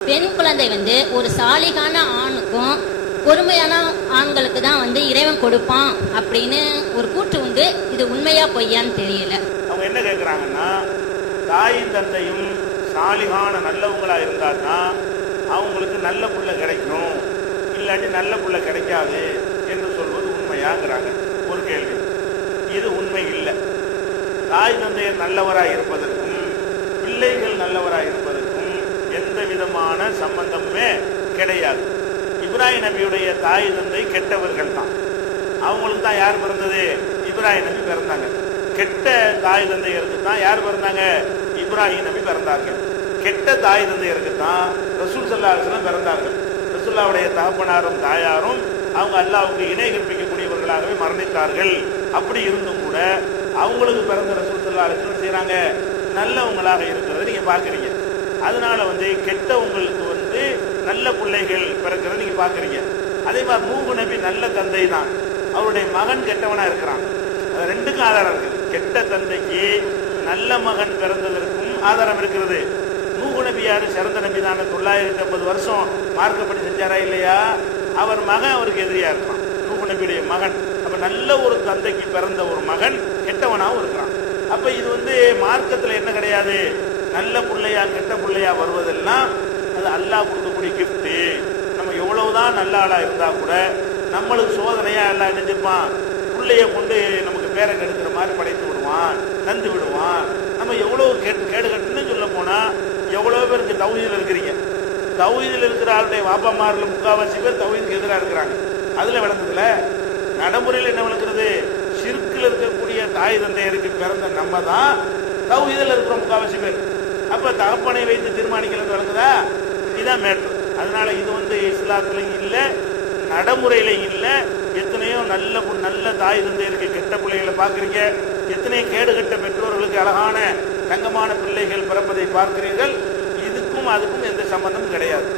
பெண் குழந்தை வந்து ஒரு சாலிகான ஆணுக்கும் பொறுமையான ஆண்களுக்கு தான் வந்து இறைவன் கொடுப்பான் அப்படின்னு ஒரு கூற்று உண்டு. இது உண்மையா பொய்யான்னு தெரியல. அவங்க என்ன கேட்குறாங்கன்னா தாயும் தந்தையும் சாலிகான நல்லவங்களா இருந்தா தான் அவங்களுக்கு நல்ல புள்ள கிடைக்கும் இல்லாட்டி நல்ல புள்ள கிடைக்காது என்று சொல்வது உண்மையாங்கிறாங்க. ஒரு கேள்வி. இது உண்மை இல்லை. தாய் தந்தையர் நல்லவராய் இருப்பதற்கும் பிள்ளைகள் நல்லவராய் இருப்பதற்கும் எந்த விதமான சம்பந்தமுமே கிடையாது. இப்ராஹிம் நபியுடைய தாய் தந்தை கெட்டவர்கள் தான். அவங்களுக்கு தான் யார் பிறந்தது? இப்ராஹிம் நபி பிறந்தாங்க. கெட்ட தாய் தந்தையருக்கு தான் யார் பிறந்தாங்க? இப்ராஹிம் நபி பிறந்தார்கள் கெட்ட தாய் தந்தையருக்கு தான் ரசூல் சல்லா பிறந்தார்கள். ரசூல்லாவுடைய தகப்பனாரும் தாயாரும் அவங்க அல்லாவுக்கு இணை கற்பிக்கக்கூடியவர்களாகவே மரணித்தார்கள். அப்படி இருந்தும் கூட அவங்களுக்கு பிறந்த ரசூல் சல்லா அலுவலம் செய்கிறாங்க நல்லவங்களாக இருக்கிறத நீங்க பார்க்குறீங்க. அதனால வந்து கெட்டவங்களுக்கு வந்து நல்ல பிள்ளைகள் பிறக்கிறத நீங்க பார்க்குறீங்க அதே மாதிரி மூகு நபி நல்ல தந்தை தான். அவருடைய மகன் கெட்டவனா இருக்கிறான். ரெண்டுக்கும் ஆதாரம் இருக்குது கெட்ட தந்தைக்கு நல்ல மகன் பிறந்ததற்கும் ஆதாரம் இருக்கிறது. நூகு நபி யாரு? சிறந்த நபி தானே. தொள்ளாயிரத்தி ஐம்பது வருஷம் மார்க்கப்படி செஞ்சாரா இல்லையா? அவர் மகன் அவருக்கு எதிரியா இருக்கான் நூகு நபியுடைய மகன். அப்ப நல்ல ஒரு தந்தைக்கு பிறந்த ஒரு மகன் கெட்டவனாகவும் இருக்கிறான். அப்ப இது வந்து மார்க்கத்துல என்ன கிடையாது? நல்ல பிள்ளையா கெட்ட பிள்ளையா வருவதெல்லாம் அது அல்லாஹ் கொடுக்கக்கூடிய gift. நம்ம எவ்வளவுதான் நல்ல ஆளா இருந்தா கூட நம்மளுக்கு சோதனையா எல்லாம் நினைச்சிருப்பான். பிள்ளைய கொண்டு நமக்கு பேரை கெடுக்கிற மாதிரி படைத்து விடுவான் தந்து விடுவான். நம்ம எவ்வளவு கேட்டு கேடு கட்டுன்னு சொல்ல போனா எவ்வளவு பேருக்கு தௌஹீதில் இருக்கிறீங்க? தௌஹீதில் இருக்கிற ஆளுடைய வாப்பாமாரில் முக்காவாசி பேர் தௌஹீதுக்கு எதிராக இருக்கிறாங்க. அதுல விளங்குதுல நடைமுறையில் என்ன விளக்குறது சிற்கில் இருக்கக்கூடிய தாய் தந்தையருக்கு பிறந்த நம்ம தான் தௌஹீதில் இருக்கிற முக்காவாசி பேர். அப்ப தகப்பனை வைத்து தீர்மானிக்கிறது வழங்குதா? இதுதான் மேட்ரு அதனால இது வந்து இஸ்லாத்துலையும் இல்லை நடைமுறையிலையும் இல்லை. எத்தனையோ நல்ல நல்ல தாய் தந்தையருக்கு கெட்ட பிள்ளைகளை பார்க்குறீங்க. எத்தனையோ கேடு கெட்ட பெற்றோர்களுக்கு அழகான தங்கமான பிள்ளைகள் பிறப்பதை பார்க்கிறீர்கள். இதுக்கும் அதுக்கும் எந்த சம்பந்தமும் கிடையாது.